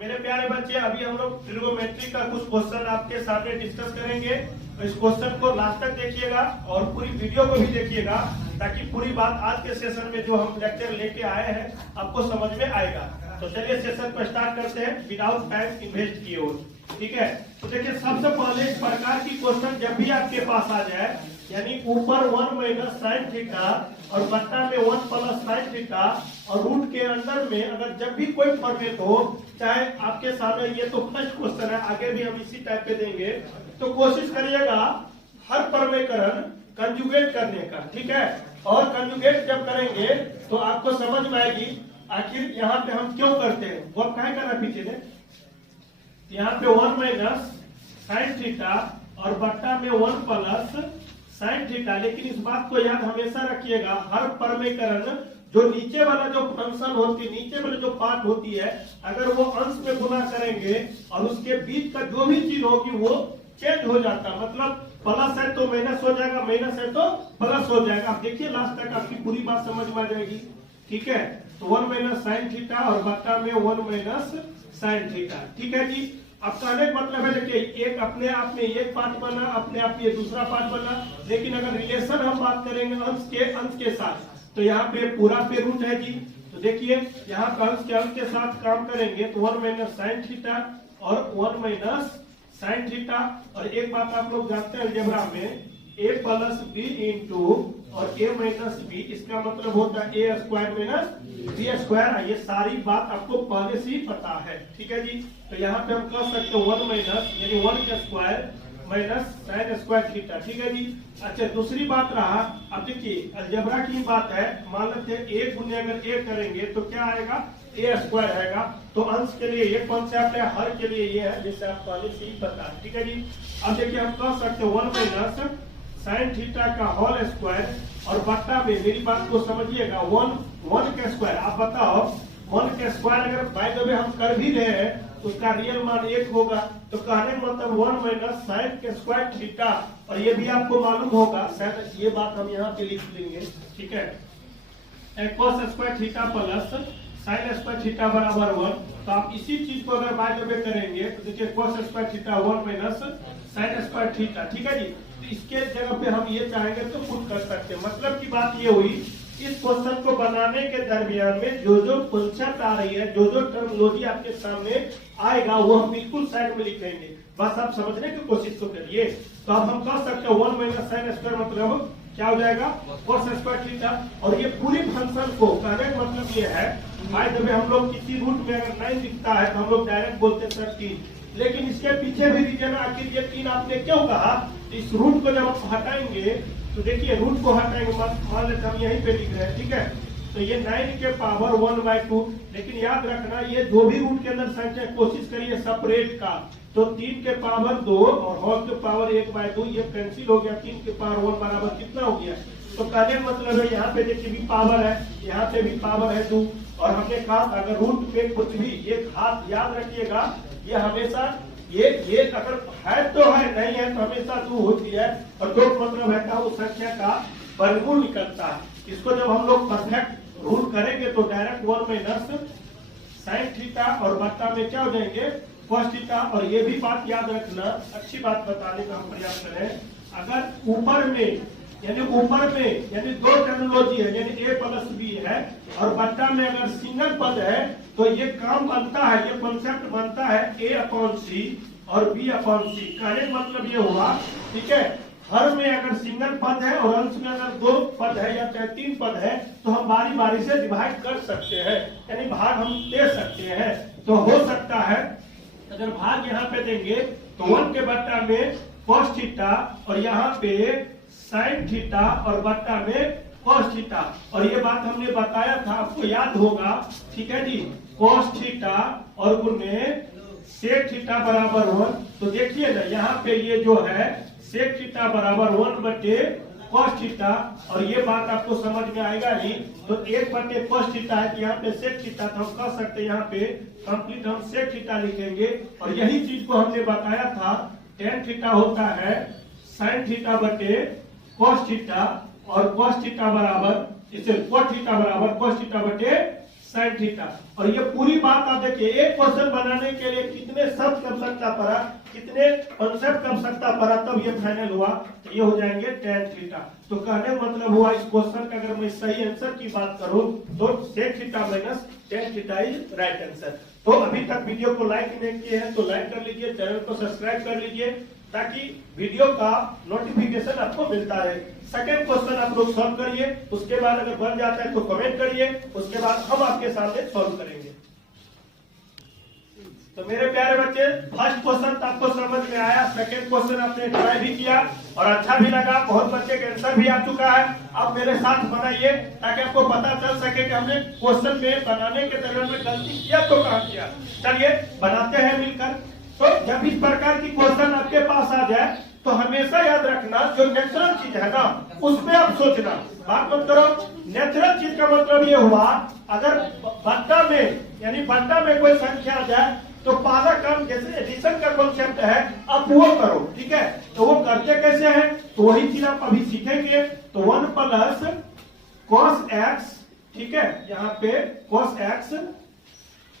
मेरे प्यारे बच्चे, अभी हम लोग ट्रिगोमेट्री का कुछ क्वेश्चन आपके सामने डिस्कस करेंगे। इस क्वेश्चन को लास्ट तक देखिएगा और पूरी वीडियो को भी देखिएगा, ताकि पूरी बात आज के सेशन में जो हम लेक्चर लेके आए हैं आपको समझ में आएगा। तो चलिए सेशन को स्टार्ट करते हैं विदाउट टाइम इन्वेस्ट किए हुए। ठीक है, तो देखिए सबसे पहले इस प्रकार की क्वेश्चन जब भी आपके पास आ जाए, यानी ऊपर 1 माइनस साइन थीटा और बट्टा में 1 प्लस साइन थीटा और रूट के अंदर में अगर जब भी कोई फॉर्मेट हो, चाहे आपके सामने ये तो फर्स्ट क्वेश्चन है, आगे भी हम इसी टाइप पे देंगे, तो कोशिश करिएगा हर प्रमेयकरण कंजुगेट करने का। ठीक है, और कंजुगेट जब करेंगे तो आपको समझ में आएगी आखिर यहाँ पे हम क्यों करते हैं। वो क्या करना पीछे ने, यहाँ पे 1 माइनस साइन थीटा और बट्टा में 1 प्लस साइन थीटा। लेकिन इस बात को याद हमेशा रखिएगा, हर प्रमेयकरण जो नीचे वाला जो फंक्शन होती है, नीचे वाले जो पार्ट होती है, अगर वो अंश में गुना करेंगे और उसके बीच का जो भी चीज होगी वो चेंज हो जाता, मतलब प्लस है तो माइनस हो जाएगा, माइनस है तो प्लस हो जाएगा। आप देखिए लास्ट तक आपकी पूरी बात समझ में आ जाएगी। ठीक है, तो 1 माइनस साइन थीटा और बट्टा में 1 माइनस साइन थीटा। ठीक है जी, अब कहने का मतलब है देखिए एक अपने आप में एक पार्ट बना, अपने आप में ये दूसरा पार्ट बना, लेकिन अगर रिलेशन हम बात करेंगे अंश के साथ, तो यहाँ पे पूरा पे रूट है जी। तो देखिए यहाँ पे अंश के साथ काम करेंगे तो 1 माइनस साइन थीटा और 1 माइनस साइन थीटा। और एक बात आप लोग जानते हैं अलजेब्रा में, a प्लस बी इंटू और a माइनस बी, इसका मतलब होता है a square minus b square. ये सारी बात आपको पहले से ही पता है। ठीक है जी, तो यहाँ पे हम कह सकते हैं 1 माइनस यानी 1 का square minus sine square theta. ठीक है जी। अच्छा, दूसरी बात रहा, अब देखिए अलजेब्रा की बात है, मान लेते हैं एक गुने अगर एक करेंगे तो क्या आएगा, ए स्क्वायर आएगा। तो अंश के लिए ये कॉन्सेप्ट है, हर के लिए ये है, जिससे आप पहले से ही पता है। ठीक है जी, अब देखिए हम कह सकते हैं 1 माइनस साइन थीटा का होल स्क्वायर और बट्टा में, मेरी बात को समझिएगा, 1 का स्क्वायर। आप बताओ 1 का स्क्वायर अगर बाय द वे हम कर भी रहे हैं उसका रियल मान 1 होगा, तो कहने का मतलब 1 माइनस साइन के स्क्वायर थीटा। और ये भी आपको मालूम होगा, शायद ये बात हम यहाँ पे लिख लेंगे। ठीक है, cos square theta plus sine square theta बराबर 1। तो आप इसी चीज को अगर बाय द वे करेंगे तो देखिए cos square theta 1 minus sine square theta. ठीक है जी, तो इसके जगह पे हम ये चाहेंगे तो पुट कर सकते हैं। मतलब की बात ये हुई, इस क्वेश्चन को बनाने के दरमियान में जो जो कॉन्सेप्ट आ रही है, जो जो टर्मिनोलॉजी आपके सामने आएगा, वो हम बिल्कुल साइड में लिखेंगे। बस आप समझने की कोशिश तो करिए। तो अब हम कह सकते हैं 1 माइनस साइन स्क्वायर मतलब क्या हो जाएगा, कोस स्क्वायर थीटा। और ये पूरी फंक्शन को कहने का मतलब ये है, बाय द वे हम लोग किसी रूट में अगर 9 दिखता है तो हम लोग डायरेक्ट बोलते हैं सर 3, लेकिन इसके पीछे भी रीजन आखिर ये 3 आपने क्यों कहा। इस रूट को जब आप हटाएंगे तो देखिए रूट को हटाएंगे, मान लेते हम यहीं पे लिख रहे हैं। ठीक है, तो ये 9 के पावर 1/2। लेकिन याद रखना, ये जो भी रूट के अंदर संख्या कोशिश करिए सेपरेट का, तो 3 के पावर 2 और होल के पावर 1/2, ये कैंसिल हो गया। 3 के पावर 1 बराबर कितना हो गया। तो कहने का मतलब है यहाँ पे देखिए भी पावर है, यहाँ पे भी पावर है 2। और हमने कहा अगर रूट पे कुछ भी एक हाथ याद रखिएगा, ये हमेशा ये अगर है तो है, नहीं है तो हमेशा 2 होती है। और 2 मतलब है उस संख्या का वर्गमूल निकलता है। इसको जब हम लोग परफेक्ट रूल करेंगे तो डायरेक्ट 1 माइनस साइन थीटा और बट्टा में क्या हो जाएंगे, कोस थीटा। और ये भी बात याद रखना, अच्छी बात बताने का हम प्रयास करें, अगर ऊपर में यानी 2 टर्मिनोलॉजी है, यानी a प्लस बी है, और बट्टा में अगर सिंगल पद है तो ये काम बनता है, ये कॉन्सेप्ट बनता है a/c और b/c। कहने का मतलब ये हुआ, ठीक है, हर में अगर सिंगल पद है और अंश में अगर 2 पद है या चाहे 3 पद है तो हम बारी बारी से डिवाइड कर सकते हैं, यानी भाग हम दे सकते हैं। तो हो सकता है अगर भाग यहाँ पे देंगे तो 1 के बट्टा में कोस थीटा और यहाँ पे साइन थीटा और बट्टा में कोस थीटा। और ये बात हमने बताया था, आपको याद होगा। ठीक है जी, कोस थीटा और गुणे सेक थीटा बराबर 1। तो देखिए ना यहाँ पे ये जो है सेक थीटा बराबर 1 कोस थीटा। और ये बात आपको समझ में आएगा ही। तो 1 कोस थीटा है, तो यहाँ पे सेक थीटा, तो हम कह सकते हैं यहाँ पे कंप्लीट हम सेक थीटा लिखेंगे। और यही चीज को हमने बताया था, टेन थीटा होता है साइन थीटा बटे कोस थीटा, और कोस थीटा बराबर इसे कोस थीटा बराबर कोस थीटा बटे sin थीटा। और ये पूरी बात आप देखिए, एक क्वेश्चन बनाने के लिए कितने शब्द की आवश्यकता पड़ा, कितने कॉन्सेप्ट की आवश्यकता पड़ा, तब ये फाइनल हुआ। तो ये हो जाएंगे tan थीटा। तो कहने का मतलब हुआ इस क्वेश्चन का अगर मैं सही आंसर की बात करूं तो sec theta minus tan theta is right answer. तो अभी तक वीडियो को लाइक नहीं किए हैं तो लाइक कर लीजिए, चैनल को सब्सक्राइब कर लीजिए ताकि वीडियो का नोटिफिकेशन आपको मिलता रहे। सेकंड क्वेश्चन आप लोग सॉल्व करिए, उसके बाद अगर बन जाता है तो कमेंट करिए, उसके बाद हम आपके सामने सॉल्व करेंगे। तो मेरे प्यारे बच्चे, फर्स्ट क्वेश्चन तो आपको समझ में आया, सेकंड क्वेश्चन आपने ट्राई भी किया और अच्छा भी लगा, बहुत बच्चे के आंसर भी आ चुका है। आप मेरे साथ बनाइए ताकि आपको पता चल सके कि हमने क्वेश्चन में बनाने के दौरान में गलती किया तो कहाँ किया। चलिए बनाते हैं मिलकर। तो जब इस प्रकार की क्वेश्चन आपके पास आ जाए तो हमेशा याद रखना, जो नेचुरल चीज है ना उसमें आप सोचना, बात मत करो। नेचुरल चीज का मतलब ये हुआ, अगर बट्टा में यानी बट्टा में कोई संख्या आ जाए तो पहला काम जैसे एडिशन का कॉन्सेप्ट है आप वो करो, ठीक है। तो वो करते कैसे हैं तो वही चीज आप अभी सीखेंगे। तो 1 प्लस cos x, ठीक है, यहाँ पे cos x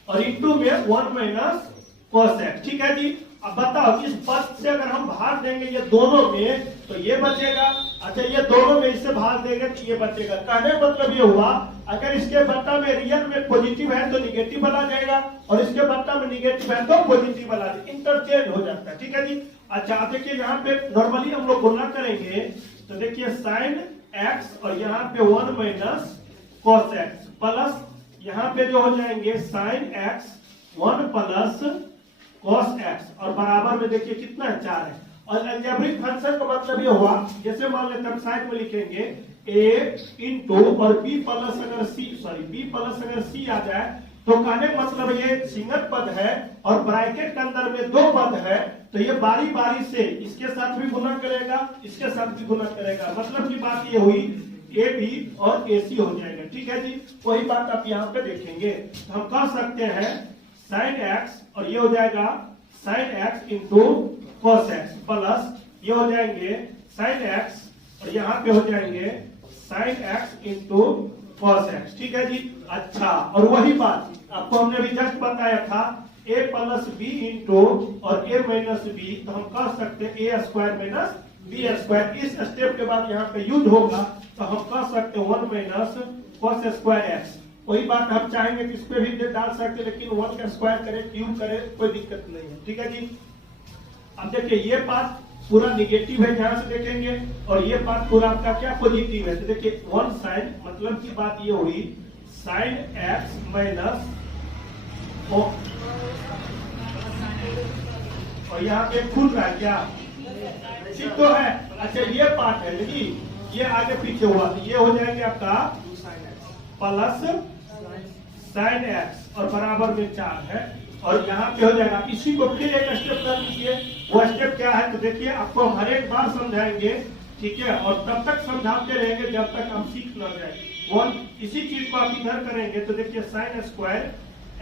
और इंटू में 1 माइनस cos x, ठीक है जी। अब बताओ इस पद से अगर हम भाग देंगे ये दोनों में तो ये बचेगा। अच्छा, ये दोनों में इससे भाग देंगे तो ये बचेगा। कहने मतलब ये हुआ, अगर इसके बट्टा में रियल में पॉजिटिव है तो निगेटिव वाला जाएगा और इसके बट्टा में निगेटिव है तो पॉजिटिव वाला जाएगा, इंटरचेंज हो जाता है, ठीक है जी। अच्छा देखिए, यहाँ पे नॉर्मली हम लोग गुणा करेंगे तो देखिए sin x और यहाँ पे 1 माइनस cos x प्लस यहाँ पे जो हो जाएंगे sin x 1 plus cos x और बराबर में देखिए कितना 4 है। और अलजेब्रिक फंक्शन का मतलब ये हुआ, जैसे मान लेते हैं साइड में लिखेंगे a इंटू और b प्लस अगर c आ जाए तो कहने का मतलब ये सिंगल पद है और ब्रैकेट के अंदर में दो पद है, तो ये बारी बारी से इसके साथ भी गुणा करेगा, इसके साथ भी गुणा करेगा। मतलब की बात ये हुई ए बी और ए सी हो जाएगा, ठीक है जी। वही बात आप यहाँ पे देखेंगे। तो हम कह सकते हैं sin x और ये हो जाएगा sin x into cos x plus ये हो जाएंगे sin x और यहाँ पे हो जाएंगे sin x into cos x, ठीक है जी। अच्छा, और वही बात आपको हमने अभी जस्ट बताया था a प्लस बी इंटू और a माइनस बी, तो हम कह सकते हैं a square minus b square. इस स्टेप के बाद यहाँ पे यूज होगा तो हम कह सकते हैं 1 माइनस cos स्क्वायर x। वही बात हम चाहेंगे कि इस पे भी डाल सकते, लेकिन 1 का स्क्वायर करे क्यूब करे कोई दिक्कत नहीं है, ठीक है जी। अब देखिए ये पार्ट पूरा निगेटिव है, ध्यान से देखेंगे, और ये पार्ट पूरा आपका क्या पॉजिटिव है। तो देखिए 1 साइन, मतलब की बात ये हुई sin x माइनस और यहाँ पे खुल रहा है क्या, ठीक तो है। अच्छा ये पार्ट है, लेकिन ये आगे पीछे हुआ तो ये हो जाएंगे आपका प्लस sin x और बराबर में 4 है और यहाँ पे हो जाएगा। इसी को फिर एक स्टेप कर लीजिए। वो स्टेप क्या है तो देखिए, आपको हर एक बार समझाएंगे, ठीक है, और तब तक समझाते रहेंगे जब तक हम सीख न जाए। इसी चीज को आप इधर करेंगे तो देखिए sin स्क्वायर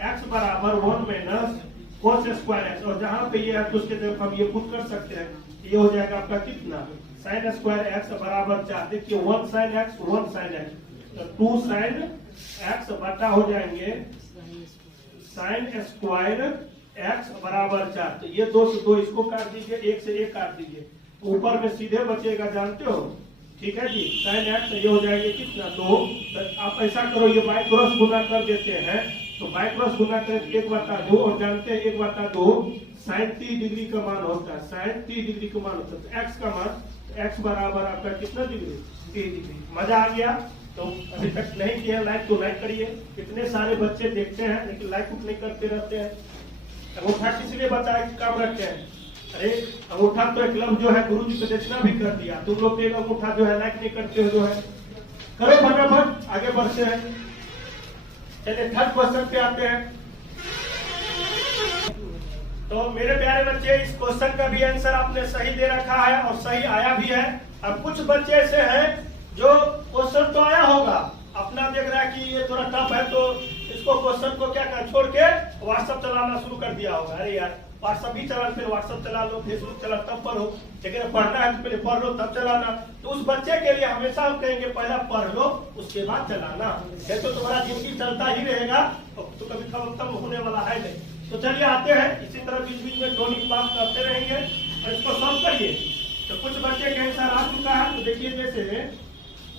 x बराबर 1 माइनस cos स्क्वायर x, और जहाँ पे ये है तो उसके तरफ हम ये पुट कर सकते हैं। ये हो जाएगा आपका कितना sin स्क्वायर x बराबर 4। देखिए 1 sin x 1 sin x, तो 2 sin x बटा हो जाएंगे sin स्क्वायर x बराबर 4। तो ये 2 से 2 इसको काट दीजिए, 1 से 1 काट दीजिए, ऊपर में सीधे बचेगा, जानते हो, ठीक है जी। sin x ये हो जाएंगे कितना 2। तो आप ऐसा करो, ये बाई क्रॉस गुना कर देते हैं, तो बाई क्रॉस गुना करें 1/2, और जानते हैं 1/2 sin 30 डिग्री का मान होता है, sin 30 डिग्री का मान होता है। तो x का मान, x बराबर आपका कितना डिग्री 30 डिग्री। मजा आ गया। तो अभी तक नहीं किया लाइक तो लाइक करिए। कितने सारे बच्चे देखते हैं लेकिन लाइक नहीं करते रहते हैं। अंगूठा किस लिए बताया कि काम रखते हैं? अरे अंगूठा तो एक लफ्ज जो है गुरु जी को देखना भी कर दिया, तुम लोग एक अंगूठा जो है लाइक नहीं करते हो, जो है करो फटाफट, आगे बढ़ते हैं। चलिए थर्ड क्वेश्चन पे आते हैं। तो मेरे प्यारे बच्चे, इस क्वेश्चन का भी आंसर आपने सही दे रखा है और सही आया भी है। अब कुछ बच्चे ऐसे हैं जो क्वेश्चन तो आया होगा, अपना देख रहा है कि ये थोड़ा टफ है तो इसको क्वेश्चन को क्या कर छोड़ के व्हाट्सअप चलाना शुरू कर दिया होगा, अरे यार व्हाट्सअप ही चला, फिर व्हाट्सअप चला लो, फेसबुक चला तब पढ़ो, लेकिन पढ़ना है तो पहले पढ़ लो तब चलाना। तो उस बच्चे के लिए हमेशा हम कहेंगे पहला पढ़ लो उसके बाद चलाना, है तो तुम्हारा जिंदगी चलता ही रहेगा तो कभी खत्म होने वाला है नहीं। तो चलिए आते हैं, इसी तरह बीच बीच में टॉनिक बात करते रहेंगे और इसको सॉल्व करिए। तो कुछ बच्चे के आंसर आ चुका है, तो देखिए जैसे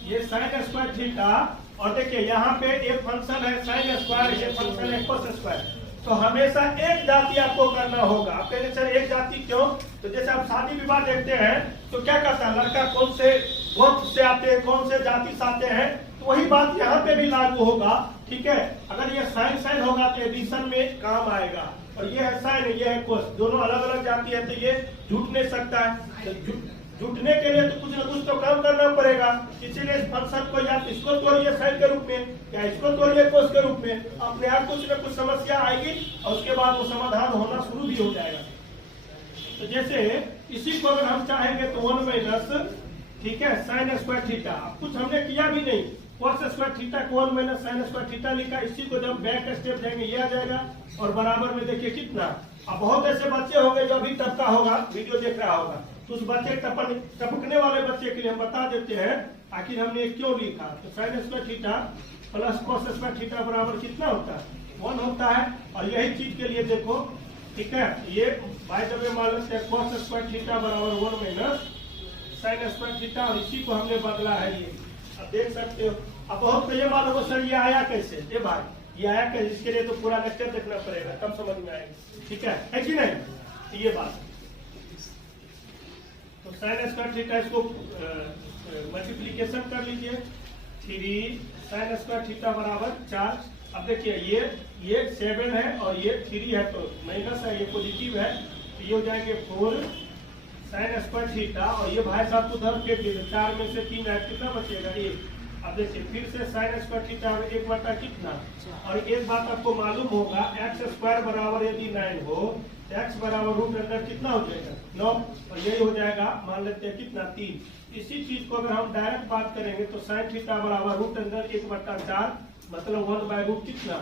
ये साइन स्क्वायर थीटा, और देखिए यहाँ पे एक फंक्शन है साइन स्क्वायर, ये फंक्शन है कोस स्क्वायर। तो हमेशा एक जाति आपको करना होगा। आप कहेंगे सर एक जाति क्यों? तो जैसे आप शादी विवाह देखते हैं तो क्या करता है, लड़का कौन से गोत्र से आते हैं, कौन से जाति से आते हैं, तो वही बात यहाँ पे भी लागू होगा। ठीक है, अगर ये साइन साइन होगा तो एडिशन में काम आएगा, और ये है साइन, ये है कोस, दोनों अलग अलग जाति है तो ये जुट नहीं सकता है। तो जुटने के लिए तो कुछ न कुछ तो काम करना पड़ेगा, इसीलिए इस फंक्शन को या इसको तोड़िए साइन के रूप में या इसको तोड़िए कोस के रूप में, अपने आप कुछ न कुछ समस्या आएगी और उसके बाद वो समाधान होना शुरू भी हो जाएगा। तो जैसे इसी को अगर हम चाहेंगे तो 1 माइनस, ठीक है, साइन स्क्वायर थीटा, कुछ हमने किया भी नहीं, कोस स्क्वायर थीटा को 1 माइनस साइन स्क्वायर थीटा लिखा। इसी को जब बैक स्टेप जाएंगे ये आ जाएगा, और बराबर में देखिए कितना। अब बहुत ऐसे बच्चे होंगे जो अभी तक का होगा, वीडियो देख रहा होगा, तो उस बच्चे टपकने वाले बच्चे के लिए हम बता देते हैं आखिर हमने क्यों लिखा। तो sine square theta plus cos square theta बराबर कितना होता है, 1 होता है। और यही चीज के लिए देखो, ठीक है, ये बाय द वे मान लेते हैं कोस स्क्वायर थीटा बराबर 1 माइनस साइन स्क्वायर थीटा, और इसी को हमने बदला है ये, अब देख सकते हो। अब बहुत तो ये मालूम हो सर ये आया कैसे, ये भाई ये आया कैसे, इसके लिए तो पूरा लेक्चर देखना पड़ेगा तब समझ में आएगा, ठीक है कि नहीं। तो ये बात, तो साइन स्क्वायर थीटा इसको मल्टीप्लीकेशन कर लीजिए, 3 साइन स्क्वायर थीटा बराबर 4। अब देखिए ये 7 है और ये 3 है, तो माइनस है, ये पॉजिटिव है, तो ये हो जाएंगे 4 साइन स्क्वायर थीटा, और ये भाई साहब को उधर फेंक दीजिए, 4 में से 3 है, कितना बचेगा 1। अब देखिए फिर से साइन स्क्वायर थीटा 1 बटा कितना, और एक बात आपको मालूम होगा, एक्स स्क्वायर बराबर यदि 9 हो, एक्स बराबर रूट अंदर कितना हो जाएगा 9, और यही हो जाएगा मान लेते हैं कितना 3। इसी चीज को अगर हम डायरेक्ट बात करेंगे तो साइन थीटा बराबर रूट अंदर 1 बटा 4, मतलब 1 बाय रूट कितना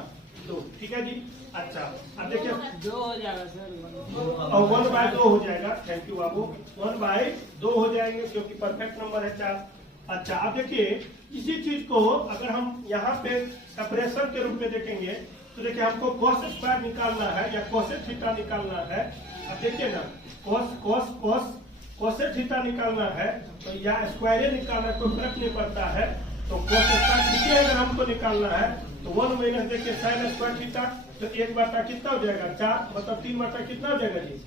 2, ठीक है जी। अच्छा अब देखिए 2 हो जाएगा सर, और 1 बाय 2 हो जाएगा, थैंक यू बाबू, 1 बाय 2 हो जाएंगे क्योंकि परफेक्ट नंबर है 4। अच्छा अब देखिए इसी चीज को अगर हम यहाँ पे सेपरेशन के रूप में देखेंगे तो देखिए हमको कोस स्क्वायर निकालना है या कोसेक थीटा निकालना है। अब देखिए ना, कोसेक थीटा निकालना है तो या स्क्वायर निकालना कोई फर्क नहीं पड़ता है, तो कोस स्क्वायर थीटा अगर हमको निकालना है तो 1 माइनस देखिए साइन स्क्वायर थीटा, तो 1 बटा कितना हो जाएगा 4, मतलब 3 बटा कितना हो जाएगा जी।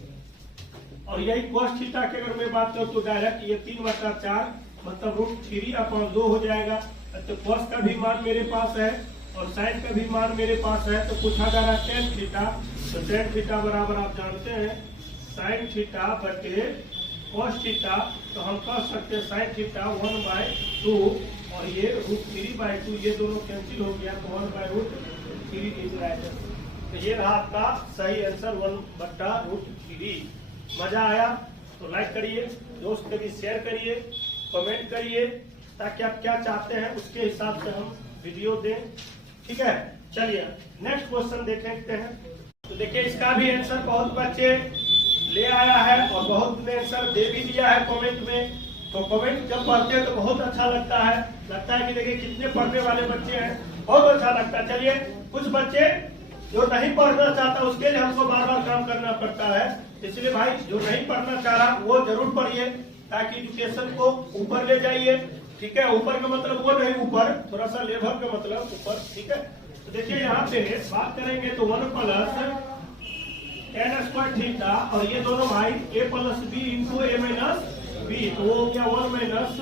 और यही कोस थीटा की अगर मैं बात करूँ तो डायरेक्ट ये 3 बटा 4 मतलब रूट 3/2 हो जाएगा। तो कोस का भी मान मेरे पास है और साइन का भी मान मेरे पास है, तो पूछा जा रहा है टेन थीटा, तो टेन थीटा बराबर आप जानते हैं साइन थीटा बटे कोस थीटा, तो हम कह सकते हैं साइन थीटा 1/2 और ये रूट 3/2, ये दोनों कैंसिल हो गया तो 1/√3 इज राइट। तो ये रहा आपका सही आंसर 1/√3। मजा आया तो लाइक करिए, दोस्त के भी शेयर करिए, कमेंट करिए, ताकि आप क्या चाहते हैं उसके हिसाब से हम वीडियो दें, ठीक है। चलिए नेक्स्ट क्वेश्चन देखते हैं। तो देखिए इसका भी आंसर बहुत बच्चे ले आया है और बहुत ने आंसर दे भी दिया है कमेंट में। तो कमेंट जब पढ़ते हैं तो बहुत अच्छा लगता है कि देखिए कितने पढ़ने वाले बच्चे हैं, बहुत अच्छा लगता है। चलिए कुछ बच्चे जो नहीं पढ़ना चाहता उसके लिए हमको बार बार काम करना पड़ता है, इसलिए भाई जो नहीं पढ़ना चाह रहा वो जरूर पढ़िए, ताकि एजुकेशन को ऊपर ले जाइए, ठीक है। ऊपर का मतलब वो नहीं, ऊपर थोड़ा सा लेवल का मतलब ऊपर, ठीक है। तो देखिए यहाँ पे बात करेंगे तो 1 प्लस tan स्क्वायर थीटा, और ये दोनों भाई a plus b into a minus b, तो वो हो गया 1 माइनस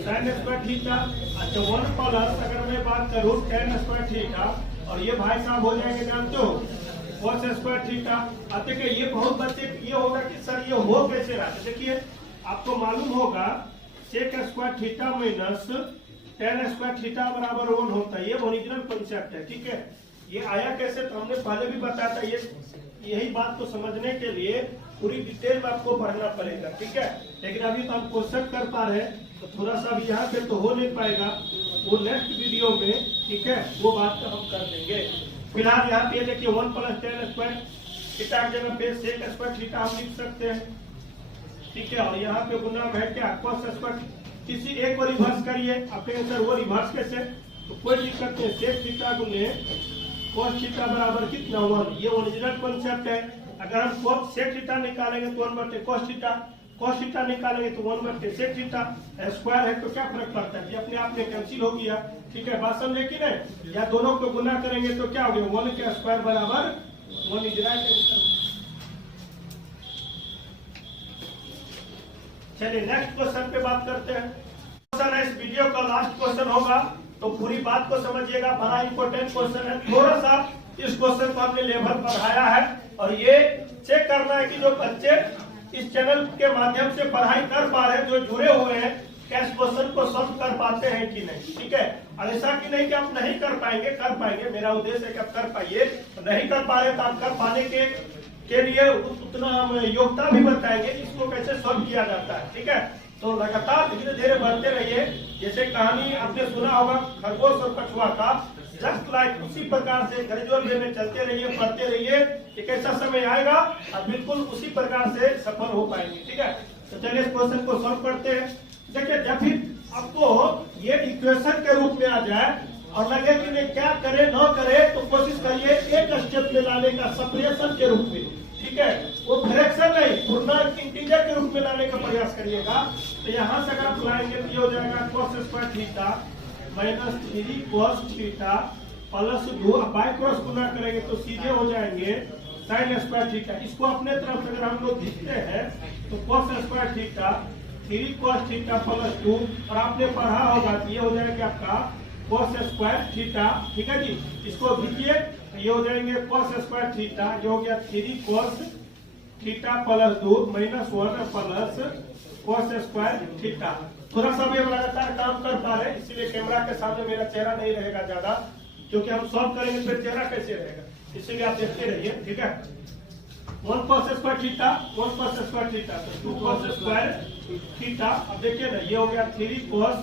tan स्क्वायर थीटा। अच्छा 1 प्लस अगर मैं बात करूँ tan स्क्वायर थीटा, और ये भाई साहब हो जाएंगे जानते हो कोस स्क्वायर थीटा। अब देखिए ये बहुत बच्चे ये होगा कि सर ये हो कैसे रहा, देखिए आपको मालूम होगा sec square theta minus tan square theta बराबर 1 होता है, ये ओरिजिनल कॉन्सेप्ट है, ठीक है। ये आया कैसे तो हमने पहले भी बताया था, यही बात को समझने के लिए पूरी डिटेल में आपको पढ़ना पड़ेगा, ठीक है। लेकिन अभी तो हम क्वेश्चन कर पा रहे हैं, तो थोड़ा सा भी यहाँ पे तो हो नहीं पाएगा, वो नेक्स्ट वीडियो में, ठीक है, वो बात हम कर देंगे। फिलहाल यहाँ पे देखिए 1 + tan स्क्वायर थीटा की जगह पे sec स्क्वायर थीटा हम लिख सकते हैं, ठीक है। और यहाँ पे गुना है क्या cos स्क्वायर, किसी एक को रिवर्स करिए, आपके आंसर वो रिवर्स कैसे, तो कोई दिक्कत नहीं, sec थीटा गुने cos थीटा बराबर कितना 1, ये ओरिजिनल कॉन्सेप्ट है। अगर हम sec थीटा निकालेंगे तो 1/cos थीटा, cos थीटा निकालेंगे तो 1/sec थीटा, स्क्वायर है तो क्या फर्क पड़ता है, ये अपने आप में कैंसिल हो गया, ठीक है। बात समझे कि नहीं, या दोनों को गुना करेंगे तो क्या हो गया 1 का स्क्वायर बराबर 1 इज राइट आंसर। चलिए नेक्स्ट क्वेश्चन पे बात करते हैं। क्वेश्चन है, इस वीडियो का लास्ट क्वेश्चन होगा तो पूरी बात को समझिएगा, बड़ा इंपॉर्टेंट क्वेश्चन है। थोड़ा सा इस क्वेश्चन को हमने लेवल बढ़ाया है और ये चेक करना है कि जो बच्चे इस चैनल के माध्यम से पढ़ाई कर पा रहे हैं, जो जुड़े हुए हैं, क्या इस क्वेश्चन को सॉल्व कर पाते हैं कि नहीं, ठीक है। और ऐसा कि नहीं कि आप नहीं कर पाएंगे, कर पाएंगे, मेरा उद्देश्य है कि आप कर पाइए, नहीं कर पा रहे तो आप कर पाने के लिए उतना हम योग्यता भी बताएंगे इसको कैसे सॉल्व किया जाता है, ठीक है। तो लगातार धीरे धीरे बढ़ते रहिए। जैसे कहानी आपने सुना होगा खरगोश और कछुआ का, जस्ट लाइक उसी प्रकार से ग्रेजुअल वे में चलते रहिए, पढ़ते रहिए, एक ऐसा समय आएगा आप बिल्कुल उसी प्रकार से सफल हो पाएंगे, ठीक है। तो चलिए इस क्वेश्चन को सॉल्व करते हैं। देखिए जब भी आपको ये इक्वेशन के रूप में आ जाए और लगे कि नहीं क्या करे न करे, तो कोशिश करिए एक स्टेप में लाने का, सेपरेशन के रूप में, ठीक है। वो फ्रैक्शन नहीं, पूर्णांक इंटीजर के रूप में लाने का प्रयास करिएगा। तो यहाँ से अगर आप लाएंगे तो ये हो जाएगा cos square theta minus 3 cos theta plus 2, by cross गुना करेंगे तो सीधे हो जाएंगे sin स्क्वायर थीटा। इसको अपने तरफ से अगर हम लोग लिखते हैं तो cos square theta 3 cos theta plus 2, और आपने पढ़ा होगा तो ये हो जाएगा आपका cos स्क्वायर थीटा, ठीक है जी। इसको लिखिए, ये हो जाएंगे cos स्क्वायर थीटा, जो हो गया 3 cos theta plus 2 minus 1 plus cos square theta. थोड़ा सा भी हम लगातार काम कर पा रहे हैं, इसीलिए कैमरा के सामने मेरा चेहरा नहीं रहेगा ज्यादा, क्योंकि हम सॉल्व करेंगे फिर चेहरा कैसे रहेगा, इसीलिए आप देखते रहिए, ठीक है। 1 cos square theta 1 cos square theta तो 2 cos स्क्वायर थीटा। अब देखिए ना, ये हो गया 3 cos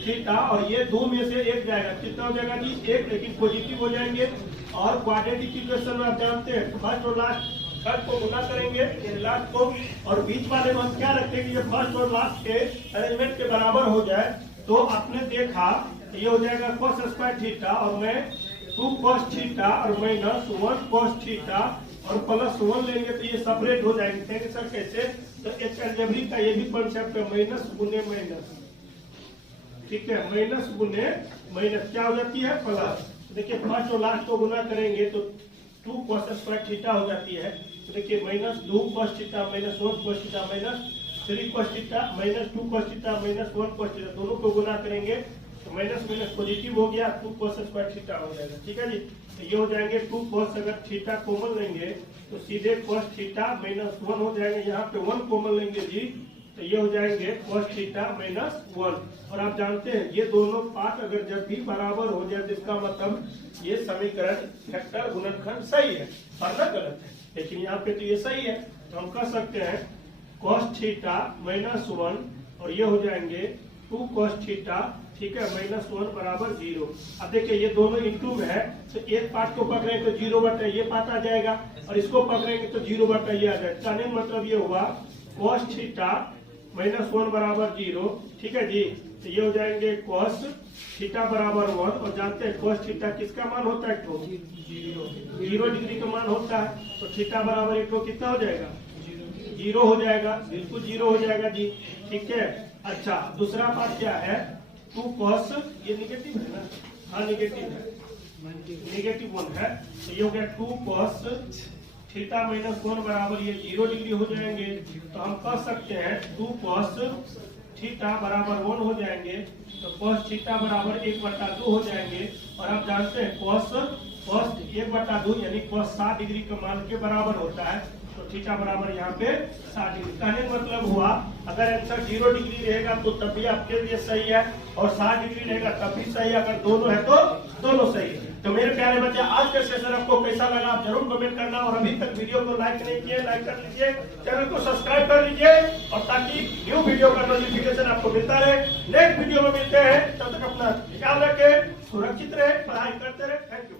थीटा और ये 2 में से 1 जाएगा, कितना हो जाएगा जी 1, लेकिन पॉजिटिव हो जाएंगे। और क्वाड्रेटिक इक्वेशन में आप जानते हैं फर्स्ट और लास्ट थर्ड को गुना करेंगे लास्ट को, और बीच वाले में हम क्या रखते हैं कि ये फर्स्ट और लास्ट के अरेंजमेंट के बराबर हो जाए। तो आपने देखा ये हो जाएगा cos स्क्वायर थीटा और मैं 2 cos थीटा और माइनस 1 cos थीटा और प्लस 1 लेंगे तो ये सेपरेट हो जाएंगे। कहेंगे सर कैसे, तो एक अलजेब्रिक का ये भी कॉन्सेप्ट है, माइनस गुने माइनस, ठीक है, माइनस गुने माइनस क्या हो जाती है प्लस। देखिए फर्स्ट और लास्ट को गुना करेंगे तो 2 cos स्क्वायर थीटा हो जाती है। तो देखिए minus 2 cos theta minus 1 cos theta minus 3 cos theta minus 2 cos theta minus 1 cos theta, दोनों को गुना करेंगे तो माइनस माइनस पॉजिटिव हो गया, 2 cos स्क्वायर थीटा हो जाएगा, ठीक है जी। तो ये हो जाएंगे 2 cos, अगर थीटा कॉमन लेंगे तो सीधे cos थीटा माइनस 1 हो जाएंगे, यहाँ पे 1 कॉमन लेंगे जी तो ये हो जाएंगे cos थीटा माइनस 1। और आप जानते हैं ये दोनों पार्ट अगर जब भी बराबर हो जाए तो इसका मतलब ये समीकरण फैक्टर गुणनखंड सही है, वरना गलत है। लेकिन यहाँ पे तो ये सही है, तो हम कह सकते हैं cos थीटा माइनस 1 और ये हो जाएंगे 2 cos थीटा, ठीक है, माइनस 1 बराबर 0। अब देखिए ये दोनों इंटू में है तो एक पार्ट को पकड़ेंगे तो 0 ये पार्ट आ जाएगा और इसको पकड़ेंगे तो 0 ये आ जाएगा। कहने का मतलब ये हुआ cos थीटा माइनस 1 बराबर 0, ठीक है जी। तो ये हो जाएंगे cos थीटा बराबर 1, और जानते हैं cos थीटा किसका मान होता है, तो 0 डिग्री का मान होता है। तो थीटा बराबर 1 तो कितना हो जाएगा 0 हो जाएगा, बिल्कुल 0 हो जाएगा जी, ठीक है। अच्छा दूसरा बात क्या है 2 cos, ये निगेटिव है ना, हाँ निगेटिव है, निगेटिव 1 है। तो ये हो गया 2 cos थीटा माइनस 1 बराबर ये 0 डिग्री हो जाएंगे। तो हम कह सकते हैं 2 cos थीटा बराबर 1 हो जाएंगे, तो cos थीटा बराबर 1/2 हो जाएंगे। और आप जानते हैं cos 1/2 यानी cos 60 डिग्री का मान के बराबर होता है, तो थीटा बराबर यहाँ पे 60 डिग्री। कहने का मतलब हुआ अगर आंसर 0 डिग्री रहेगा तो तब भी आपके लिए सही है, और 60 डिग्री रहेगा तब भी सही है, अगर दोनों है तो दोनों सही है। तो मेरे प्यारे बच्चे आज का सेशन आपको कैसा लगा आप जरूर कमेंट करना, और अभी तक वीडियो को लाइक नहीं किए लाइक कर लीजिए, चैनल को सब्सक्राइब कर लीजिए, और ताकि न्यू वीडियो का नोटिफिकेशन आपको मिलता रहे। नेक्स्ट वीडियो में मिलते हैं, तब तक अपना ख्याल रखें, सुरक्षित रहे, पढ़ाई करते रहे। Thank you.